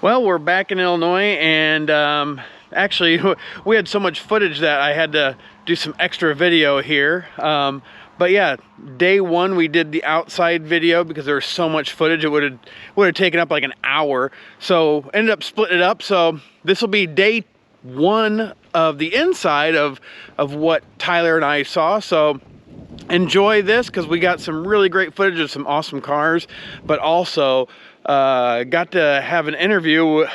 Well, we're back in Illinois, and actually we had so much footage that I had to do some extra video here. But yeah, day one we did the outside video because there was so much footage. It would have taken up like an hour, so ended up splitting it up. So this will be day one of the inside of what Tyler and I saw. So enjoy this because we got some really great footage of some awesome cars, but also got to have an interview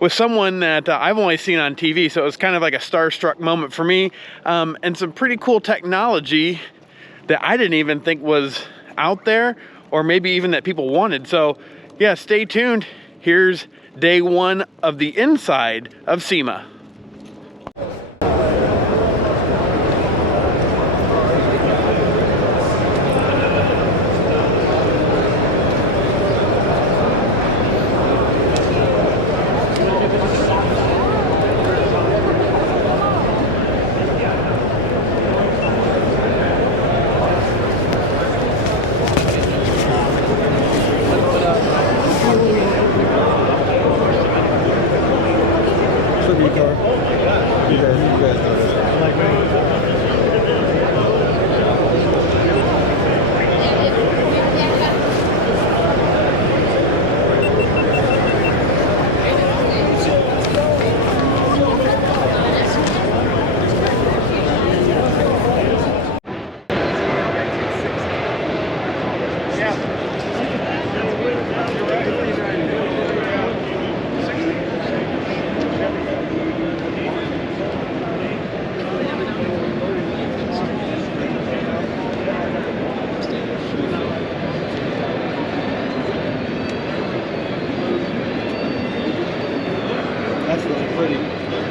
with someone that I've only seen on TV, so it was kind of like a starstruck moment for me, and some pretty cool technology that I didn't even think was out there, or maybe even that people wanted. So yeah, stay tuned. Here's day one of the inside of SEMA.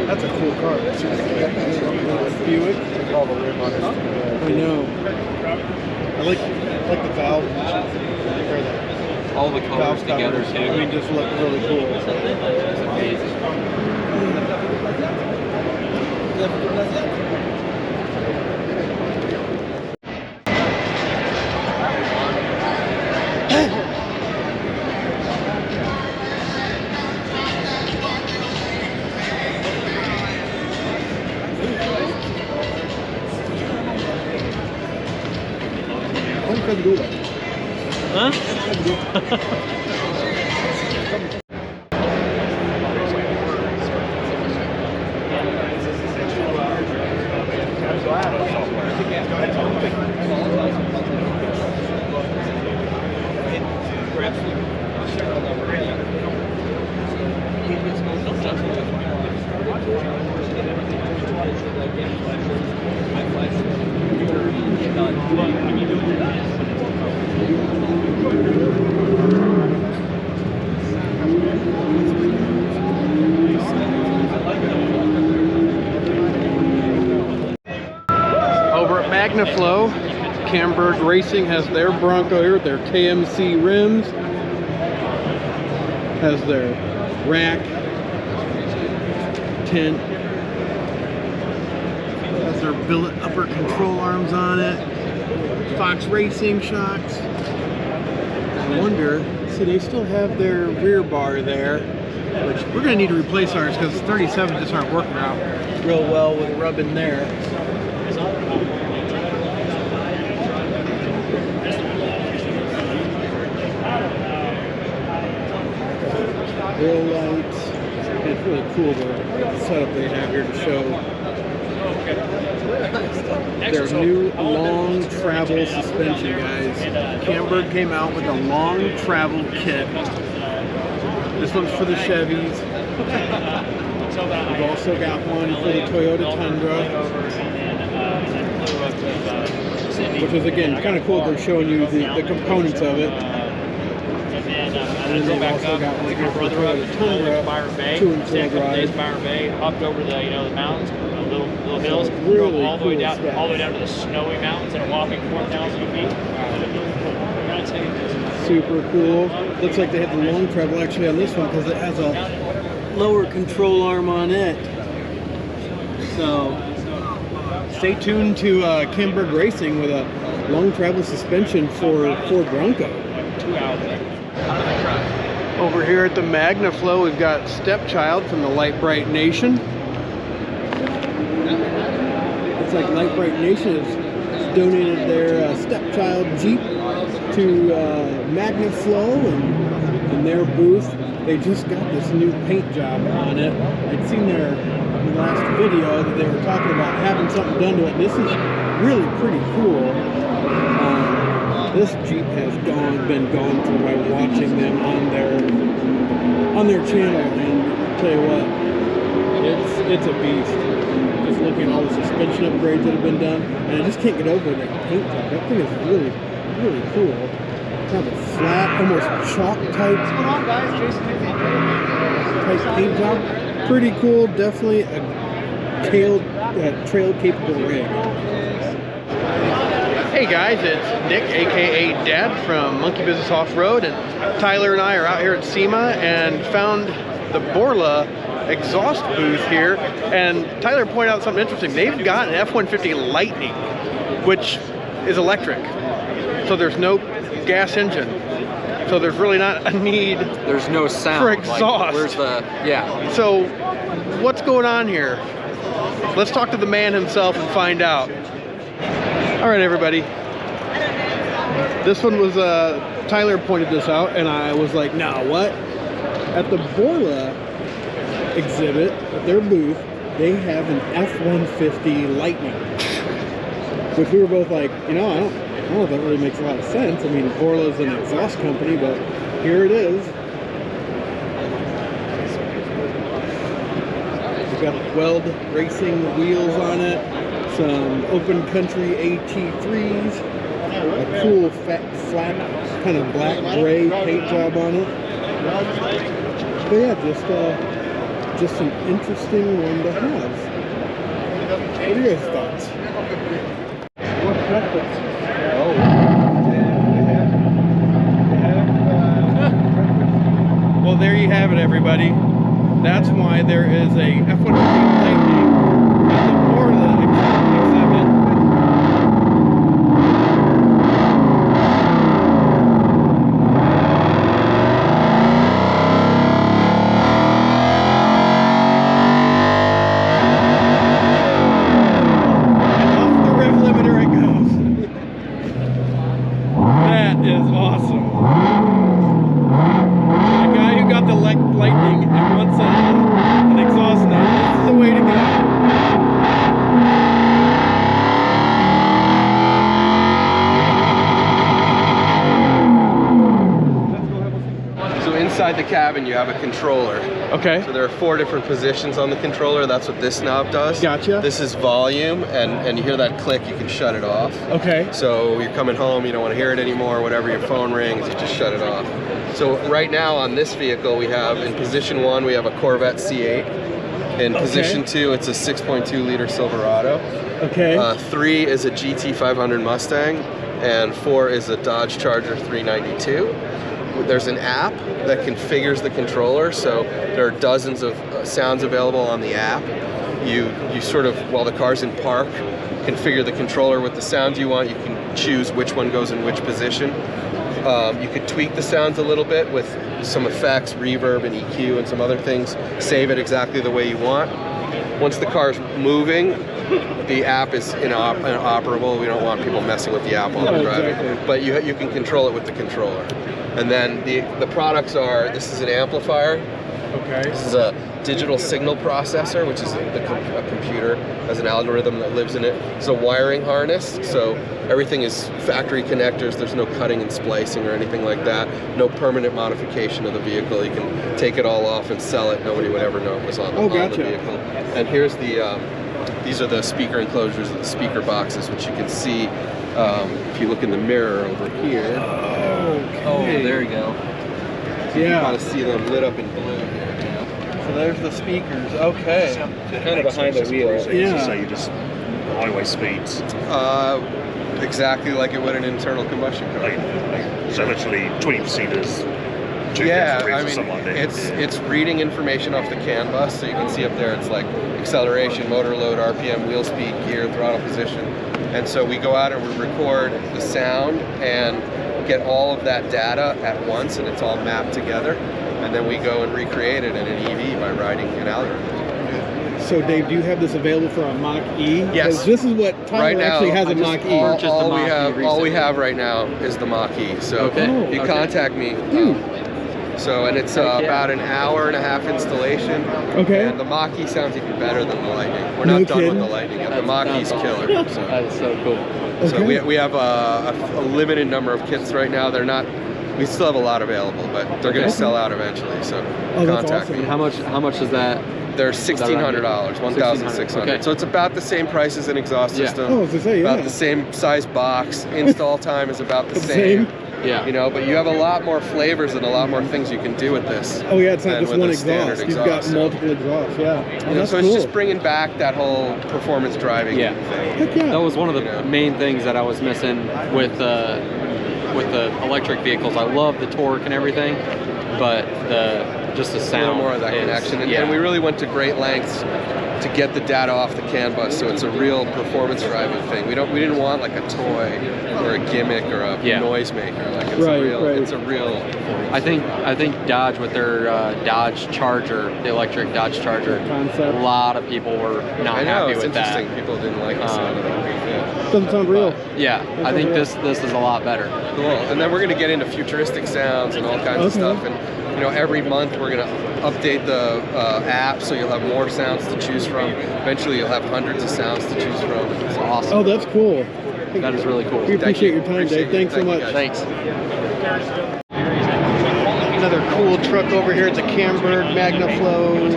That's a cool car. Buick. All the rim on it. I know. I like the valve. All the colors together too. I mean, just look really cool. It's amazing. Huh? Over at Magnaflo, Camburg Racing has their Bronco here with their KMC rims. Has their rack, tent. Has their billet upper control arms on it. Fox Racing shocks. I wonder, see, they still have their rear bar there, which we're going to need to replace ours because 37 just aren't working out real well with rubbing there. Grill lights. It's really cool the setup they have here to show their new long travel suspension, guys. Camburg came out with a long travel kit. This one's for the Chevys. We've also got one for the Toyota Tundra, which is again kind of cool. They're showing you the components of it. And then they've also got one here for the Toyota Tundra, 2-and-4 drive. Byron Bay, hopped over the the mountains, little hills, really all the way down stuff. all the way down to the snowy mountains and walking 4,000 feet. Super cool. Looks like they had the long travel actually on this one because it has a lower control arm on it. So stay tuned to Camburg Racing with a long travel suspension for Bronco. 2 hours. Out of the truck. Over here at the Magnaflo, we've got Stepchild from the Light Bright Nation. It's like Light Bright Nation has donated their Stepchild Jeep to Magnaflo, and in their booth, they just got this new paint job on it. I'd seen their last video that they were talking about having something done to it. This is really pretty cool. This Jeep has been gone through by watching them on their channel, and I'll tell you what, it's a beast. Just looking at all the suspension upgrades that have been done, and I just can't get over that paint job. That thing is really, really cool. Kind of a flat, almost chalk type. What's going on, guys? Jason, type paint job. Pretty cool. Definitely a trail capable rig. Hey guys, it's Nick, aka Dad from Monkey Business Off-Road, and Tyler and I are out here at SEMA and found the Borla exhaust booth here. And Tyler pointed out something interesting. They've got an F-150 Lightning, which is electric, so there's no gas engine. So there's really not a need. There's no sound for exhaust. Like, where's the So what's going on here? Let's talk to the man himself and find out. All right, everybody. This one was Tyler pointed this out, and I was like, "No, what?" At the Borla exhibit at their booth, they have an F-150 Lightning, which we were both like, I don't know if that really makes a lot of sense. I mean, Borla's an exhaust company, but here it is. We've got Weld Racing wheels on it, some Open Country AT3s, a cool flat kind of black gray paint job on it. But yeah, just an interesting one to have. What are your thoughts? What breakfast? Well, there you have it, everybody. That's why there is a F-150 Lightning at the Borla exhibit. And off the rev limiter it goes. That is awesome. A guy who got the Lightning and wants an exhaust note, this is the way to go. So inside the cabin you have a controller. Okay. So there are 4 different positions on the controller. That's what this knob does. Gotcha. This is volume, and you hear that click, you can shut it off. Okay. So you're coming home, you don't want to hear it anymore, whatever, your phone rings, you just shut it off. So right now on this vehicle we have, in position 1 we have a Corvette C8. In position 2 it's a 6.2 liter Silverado. Okay. 3 is a GT500 Mustang, and 4 is a Dodge Charger 392. There's an app that configures the controller, so there are dozens of sounds available on the app. You sort of, while the car's in park, configure the controller with the sounds you want. You can choose which one goes in which position. You could tweak the sounds a little bit with some effects, reverb and EQ and some other things. Save it exactly the way you want. Once the car's moving, the app is inoperable. We don't want people messing with the app while they're driving. Exactly. But you can control it with the controller. And then the products are, this is an amplifier. Okay. This is a digital signal processor, which is a computer, has an algorithm that lives in it. It's a wiring harness, so everything is factory connectors. There's no cutting and splicing or anything like that. No permanent modification of the vehicle. You can take it all off and sell it. Nobody would ever know it was on the vehicle. And here's these are the speaker enclosures of the speaker boxes, which you can see if you look in the mirror over here. Okay. Oh, there you go. So you can kind of see them lit up in blue here. So there's the speakers. Okay. Kind of behind the wheel. Yeah. So you just highway speeds. Exactly like it would an internal combustion car. So literally 20% is 2 Yeah, or I mean, something like that. it's reading information off the CAN bus, so you can see up there it's like acceleration, motor load, RPM, wheel speed, gear, throttle position. And so we go out and we record the sound, and get all of that data at once, and it's all mapped together, and then we go and recreate it in an EV by writing an algorithm. So Dave, do you have this available for a Mach-E? Yes. This is what Tyler Right now, actually has a Mach-E. All we have right now is the Mach-E. So Okay. you contact me. So, and it's about an hour and a half installation. Okay. And the Mach-E sounds even better than the Lightning. We're No not done with kidding? the Lightning yet. The Mach-E's killer. So, That is so cool. so Okay. we have a limited number of kits right now. They're not. We still have a lot available, but they're going to sell out eventually. So Oh, that's contact awesome. me. How much is that? They're $1,600, $1,600. Okay. So it's about the same price as an exhaust Yeah. system. Oh, I was gonna say, yeah. About the same size box. Install time is about the same. Yeah. You know, but you have a lot more flavors and a lot more things you can do with this. Oh yeah, it's not than just with one a standard exhaust. You've got so, multiple exhausts. Yeah. Oh, you know, that's so cool. it's just bringing back that whole performance driving Yeah. thing. Heck yeah. That was one of the You know. main things that I was missing with the electric vehicles. I love the torque and everything, but just the A sound. little more of that is- connection. And, yeah. and we really went to great lengths to get the data off the CAN bus, so it's a real performance driving thing. We didn't want like a toy or a gimmick or a noisemaker. Like it's Right, a real. right. It's a real. I think Dodge with their Dodge Charger, the electric Dodge Charger, Concept. a lot of people were not I know happy it's with that. interesting. People didn't like the sound of that. Yeah. Doesn't sound real. Yeah, I think this is a lot better. Cool. And then we're going to get into futuristic sounds and all kinds of stuff. And you know, every month we're going to update the app, so you'll have more sounds to choose from. Eventually, you'll have hundreds of sounds to choose from. It's awesome. Oh, that's cool. That is really cool. We appreciate your time, Appreciate Dave. it. Thanks so Thank you, much. guys. Thanks. Another cool truck over here at the Camburg Magnaflo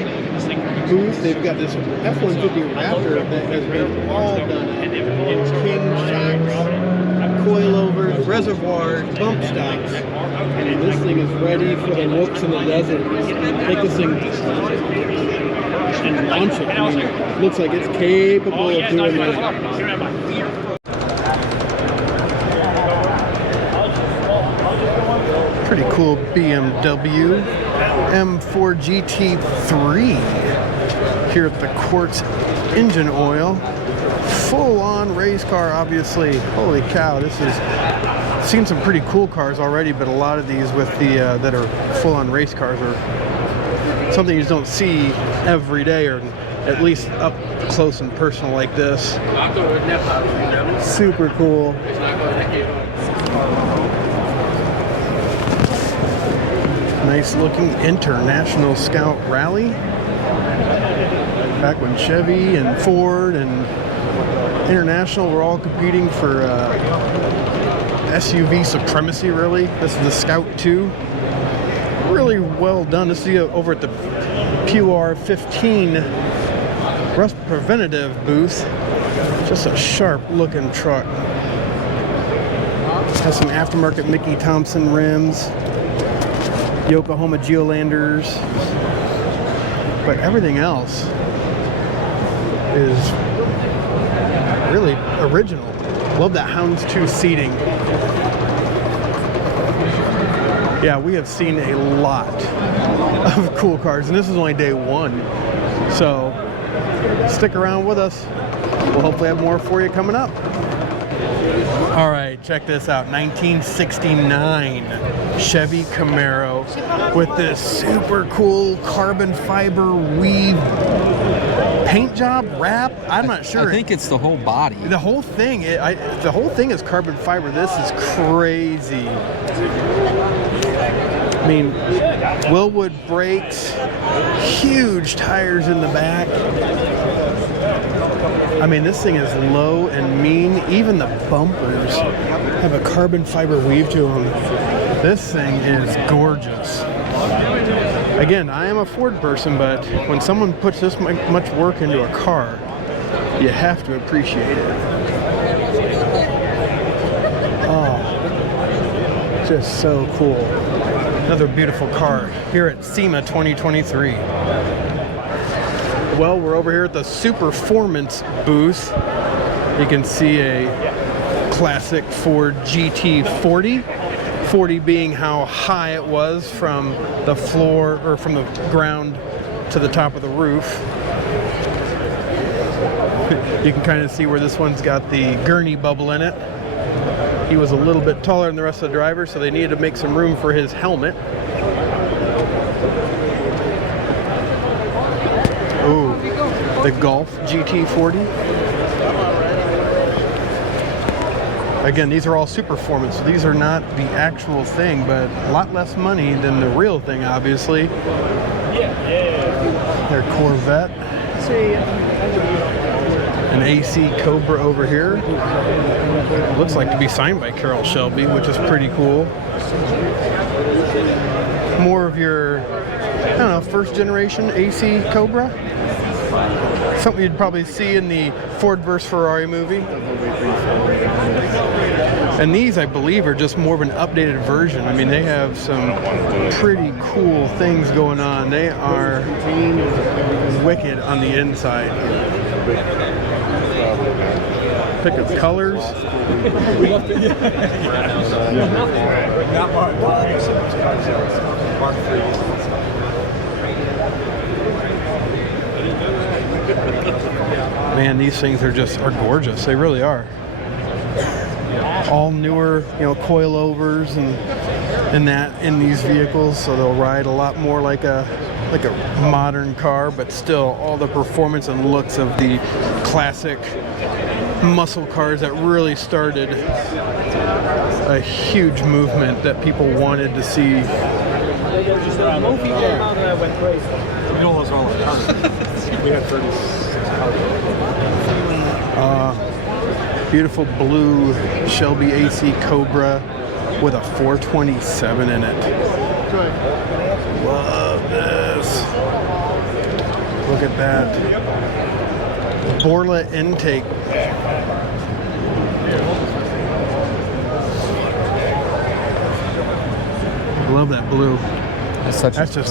booth. They've got this F-150 Raptor that has been all done in king shocks, coilovers, reservoirs, bump stocks, and this thing is ready for the whoops in the desert. Take this thing and launch it. I mean, it looks like it's capable of doing that. Pretty cool BMW M4 GT3 here at the Quartz engine oil. Full-on race car, obviously. Holy cow, this is... Seen some pretty cool cars already, but a lot of these with the that are full-on race cars are something you just don't see every day, or at least up close and personal like this. Super cool. Nice looking International Scout Rally. Back when Chevy and Ford and International were all competing for SUV supremacy, really. This is the Scout 2. Really well done. This is over at the PR15 Rust Preventative booth. Just a sharp looking truck. Has some aftermarket Mickey Thompson rims, Yokohama Geolanders, but everything else is really original. Love that Houndstooth seating. Yeah, we have seen a lot of cool cars, and this is only day one. So stick around with us. We'll hopefully have more for you coming up. All right, check this out. 1969 Chevy Camaro with this super cool carbon fiber weave paint job wrap. I'm not sure. I think it's the whole body. The whole thing, the whole thing is carbon fiber. This is crazy. I mean, Willwood brakes, huge tires in the back. I mean, this thing is low and mean. Even the bumpers have a carbon fiber weave to them. This thing is gorgeous. Again, I am a Ford person, but when someone puts this much work into a car, you have to appreciate it. Oh, just so cool. Another beautiful car here at SEMA 2023. Well, we're over here at the Superformance booth. You can see a classic Ford GT40. 40 being how high it was from the floor, or from the ground to the top of the roof. You can kind of see where this one's got the gurney bubble in it. He was a little bit taller than the rest of the drivers, so they needed to make some room for his helmet. Ooh, the Golf GT40. Again, these are all Superformance, so these are not the actual thing, but a lot less money than the real thing, obviously. Their Corvette. An AC Cobra over here. Looks like to be signed by Carroll Shelby, which is pretty cool. More of your, I don't know, first generation AC Cobra. Something you'd probably see in the Ford vs. Ferrari movie. And these, I believe, are just more of an updated version. I mean, they have some pretty cool things going on. They are wicked on the inside. Pick of colors. Man, these things are gorgeous. They really are. All newer, you know, coilovers and that in these vehicles, so they'll ride a lot more like a modern car, but still all the performance and looks of the classic muscle cars that really started a huge movement that people wanted to see. Beautiful blue Shelby AC Cobra with a 427 in it. Love this. Look at that. Borla intake. Love that blue. That's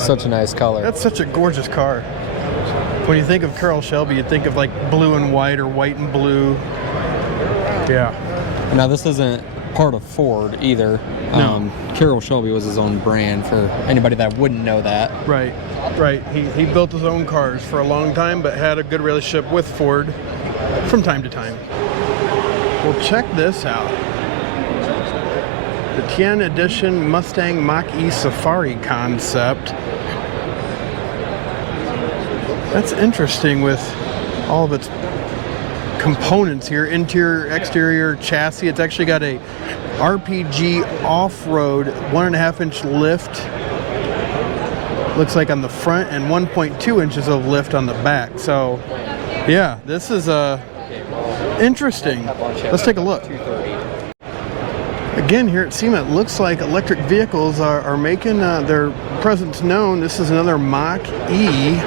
such a nice color. That's such a gorgeous car. When you think of Carroll Shelby, you think of like blue and white or white and blue. Yeah. Now this isn't part of Ford either. No. Carroll Shelby was his own brand, for anybody that wouldn't know that. Right. He built his own cars for a long time, but had a good relationship with Ford from time to time. Well, check this out. The Tien Edition Mustang Mach-E Safari concept. That's interesting with all of its components here, interior, exterior, chassis. It's actually got a RPG off-road 1.5-inch lift, looks like on the front, and 1.2 inches of lift on the back. So yeah, this is interesting. Let's take a look. Again, here at SEMA, it looks like electric vehicles are making their presence known. This is another Mach-E,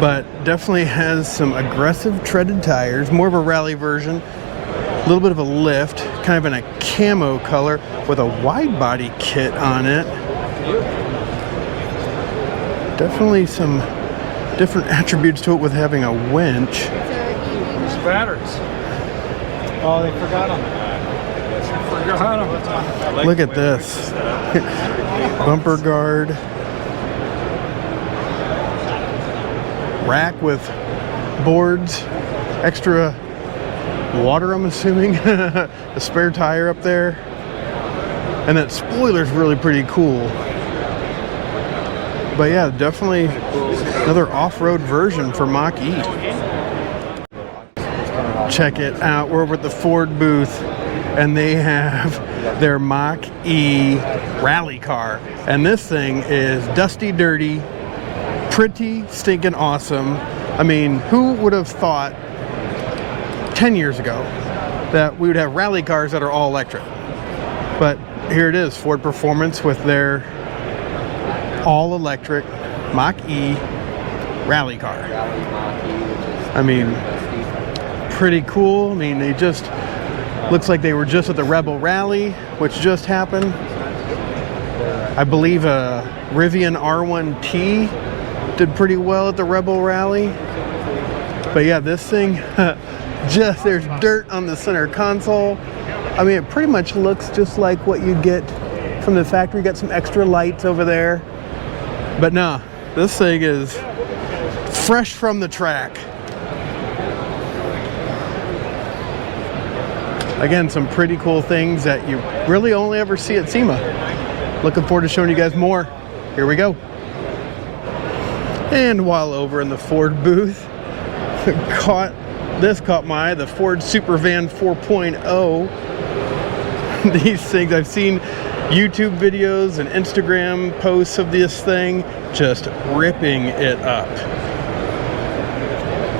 but definitely has some aggressive treaded tires, more of a rally version, a little bit of a lift, kind of in a camo color with a wide body kit on it. Definitely some different attributes to it with having a winch. There's batteries. Oh, they forgot them. Look at this. Bumper guard. Rack with boards, extra water, I'm assuming. A spare tire up there. And that spoiler's really pretty cool. But yeah, definitely another off-road version for Mach-E. Check it out. We're over at the Ford booth, and they have their Mach-E rally car. And this thing is dusty, dirty, pretty stinking awesome. I mean, who would have thought 10 years ago that we would have rally cars that are all electric? But here it is, Ford Performance with their all electric Mach-E rally car. I mean, pretty cool. I mean, they just looks like they were just at the Rebel Rally, which just happened. I believe a Rivian R1T did pretty well at the Rebel Rally. But yeah, this thing, there's dirt on the center console. I mean, it pretty much looks just like what you get from the factory. Got some extra lights over there. But no, this thing is fresh from the track. Again, some pretty cool things that you really only ever see at SEMA. Looking forward to showing you guys more. Here we go. And while over in the Ford booth, caught my eye, the Ford Supervan 4.0. These things, I've seen YouTube videos and Instagram posts of this thing, just ripping it up.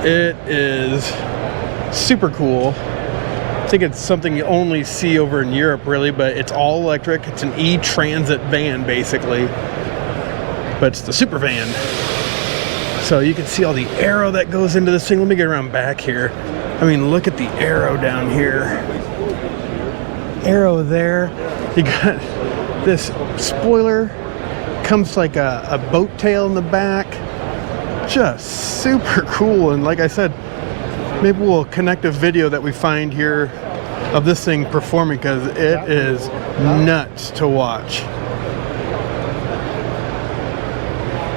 It is super cool. I think it's something you only see over in Europe, really, but it's all electric. It's an e-transit van, basically, but it's the Supervan. So you can see all the aero that goes into this thing. Let me get around back here. I mean, look at the aero down here. Aero there. You got this spoiler, comes like a boat tail in the back. Just super cool. And like I said, maybe we'll connect a video that we find here of this thing performing, because it is nuts to watch.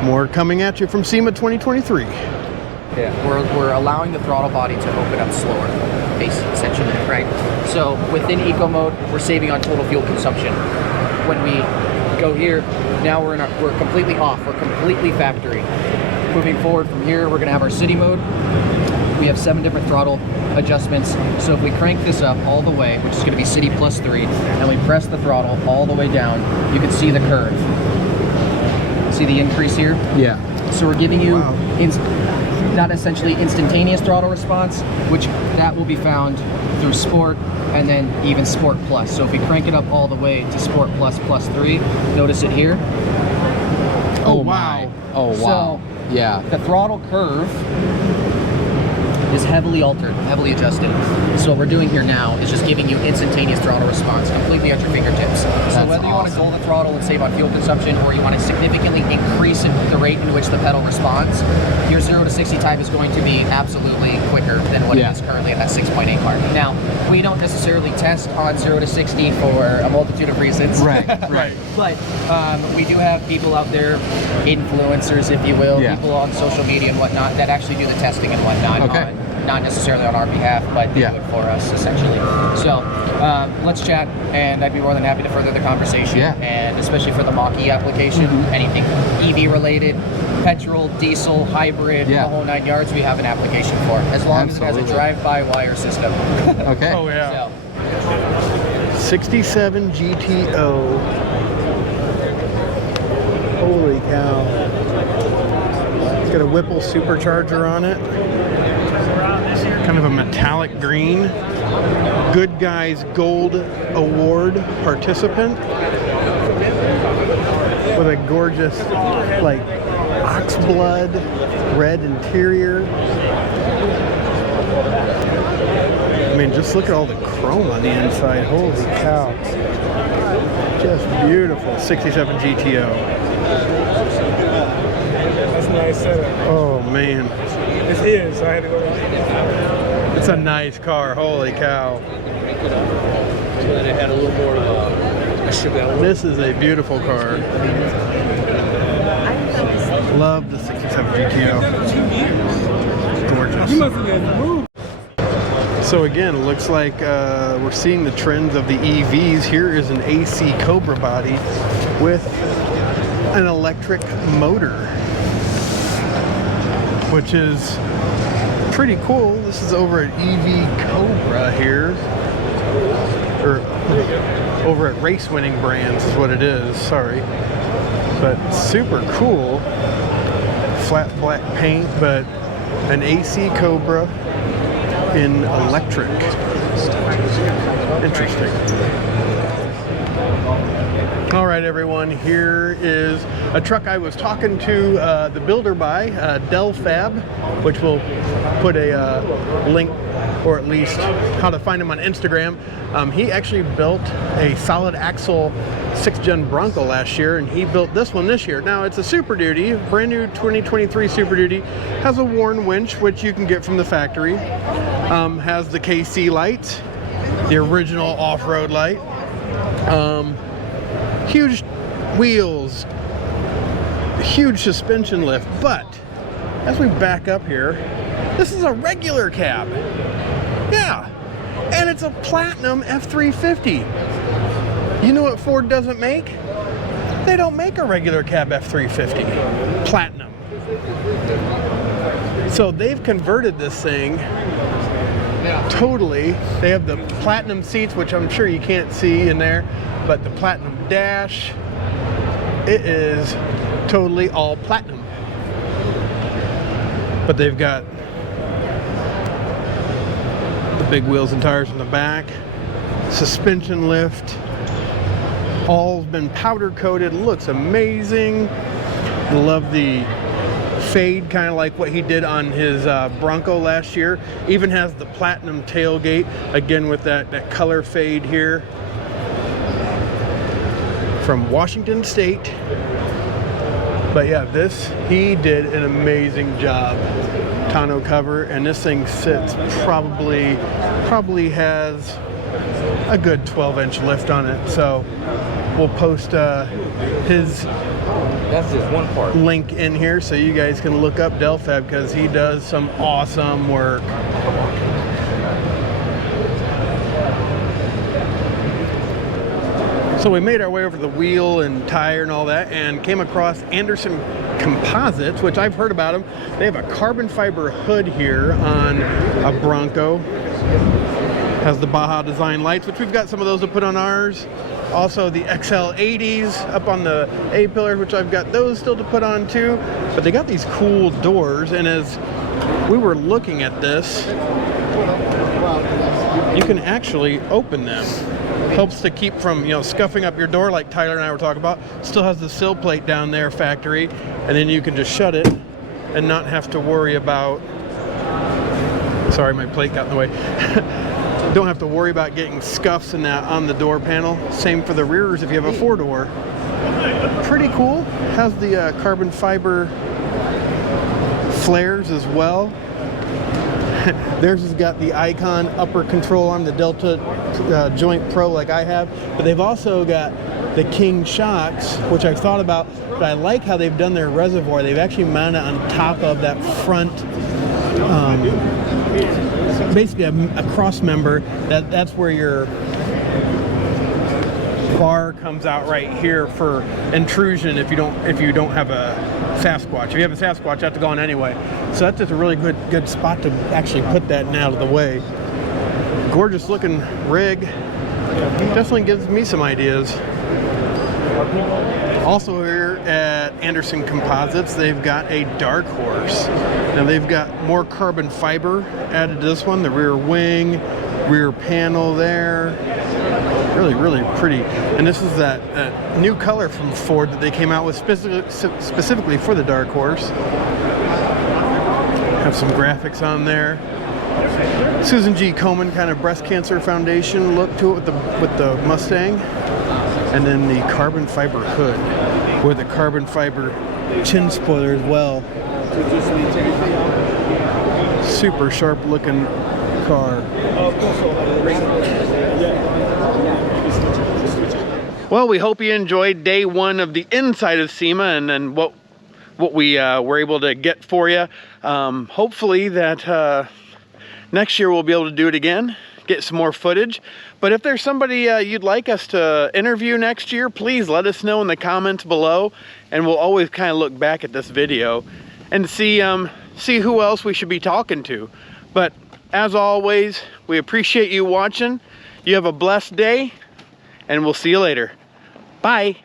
More coming at you from SEMA 2023. Yeah. We're allowing the throttle body to open up slower, essentially, right? So within eco mode, we're saving on total fuel consumption. When we go here, now we're completely off. We're completely factory. Moving forward from here, we're gonna have our city mode. We have 7 different throttle adjustments. So if we crank this up all the way, which is gonna be city +3, and we press the throttle all the way down, you can see the curve. See the increase here? Yeah. So we're giving you not essentially instantaneous throttle response, which that will be found through Sport and then even Sport Plus. So if we crank it up all the way to Sport Plus +3, notice it here. Oh wow. Oh wow. So yeah. the throttle curve is heavily altered, heavily adjusted. So what we're doing here now is just giving you instantaneous throttle response, completely at your fingertips. So whether you want to hold the throttle and save on fuel consumption, or you want to significantly increase the rate in which the pedal responds, your 0 to 60 time is going to be absolutely quicker than what it is currently at that 6.8 mark. Now, we don't necessarily test on 0 to 60 for a multitude of reasons. Right, right. But we do have people out there, influencers, if you will, people on social media and whatnot, that actually do the testing and whatnot. Okay. Not necessarily on our behalf, but they do it for us, essentially. So let's chat, and I'd be more than happy to further the conversation. Yeah. And especially for the Mach-E application, anything EV related, petrol, diesel, hybrid, the whole 9 yards, we have an application for, as long as it has a drive-by-wire system. Okay. Oh yeah. So. 67 GTO. Holy cow. It's got a Whipple supercharger on it. Kind of a metallic green. Good Guys Gold Award participant. With a gorgeous, like, oxblood red interior. I mean, just look at all the chrome on the inside. Holy cow. Just beautiful. 67 GTO. That's a nice setup. Oh, man. It's his, so I had to go down. It's a nice car. Holy cow. This is a beautiful car. Love the 67 GTO. Gorgeous. So again, it looks like we're seeing the trends of the EVs. Here is an AC Cobra body with an electric motor, which is pretty cool. This is over at EV Cobra here, or over at Race Winning Brands is what it is, sorry. But super cool. Flat black paint, but an AC Cobra in electric. Interesting. All right, everyone, here is a truck I was talking to the builder by, Delfab, which we'll put a link, or at least how to find him on Instagram. He actually built a solid axle 6th gen Bronco last year, and he built this one this year. Now it's a SuperDuty, brand new 2023 SuperDuty, has a worn winch, which you can get from the factory, has the KC lights, the original off-road light, huge wheels, huge suspension lift. But as we back up here, this is a regular cab. Yeah, And it's a platinum F350. You know what Ford doesn't make? They don't make a regular cab F350 platinum. So they've converted this thing totally. They have the platinum seats, which I'm sure you can't see in there, but the platinum dash, it is totally all platinum. But they've got the big wheels and tires in the back, suspension lift, all been powder coated, looks amazing. Love the fade, kind of like what he did on his Bronco last year. Even has the platinum tailgate, again with that color fade here. From Washington State. But yeah, he did an amazing job. Tonneau cover, and this thing sits probably has a good 12-inch lift on it. So we'll post his That's just one part. link in here so you guys can look up Delfab, because he does some awesome work. So we made our way over the wheel and tire and all that, and came across Anderson Composites, which I've heard about them. They have a carbon fiber hood here on a Bronco. Has the Baja design lights, which we've got some of those to put on ours. Also the XL80s up on the A-pillars, which I've got those still to put on too. But they got these cool doors, and as we were looking at this, you can actually open them. Helps to keep from, you know, scuffing up your door like Tyler and I were talking about. Still has the sill plate down there, factory, and then you can just shut it and not have to worry about, sorry, my plate got in the way. Don't have to worry about getting scuffs and that on the door panel. Same for the rears if you have a 4-door. Pretty cool. Has the carbon fiber flares as well. Theirs has got the Icon upper control arm, the Delta Joint Pro like I have, but they've also got the King shocks, which I've thought about, but I like how they've done their reservoir. They've actually mounted on top of that front, basically a cross member. That's where your bar comes out right here for intrusion if you don't have a Sasquatch. If you have a Sasquatch, you have to go on anyway. So that's just a really good spot to actually put that out of the way. Gorgeous looking rig. Definitely gives me some ideas. Also here at Anderson Composites, they've got a Dark Horse. Now they've got more carbon fiber added to this one. The rear wing, rear panel there. Really pretty. And this is that new color from Ford that they came out with specifically for the Dark Horse. Have some graphics on there. Susan G. Komen kind of breast cancer foundation look to it with the Mustang. And then the carbon fiber hood with the carbon fiber chin spoiler as well. Super sharp looking car. Well, we hope you enjoyed day one of the inside of SEMA and then what we were able to get for you. Hopefully that next year we'll be able to do it again, get some more footage. But if there's somebody you'd like us to interview next year, please let us know in the comments below, and we'll always kind of look back at this video and see who else we should be talking to. But as always, we appreciate you watching. You have a blessed day, and we'll see you later. Bye.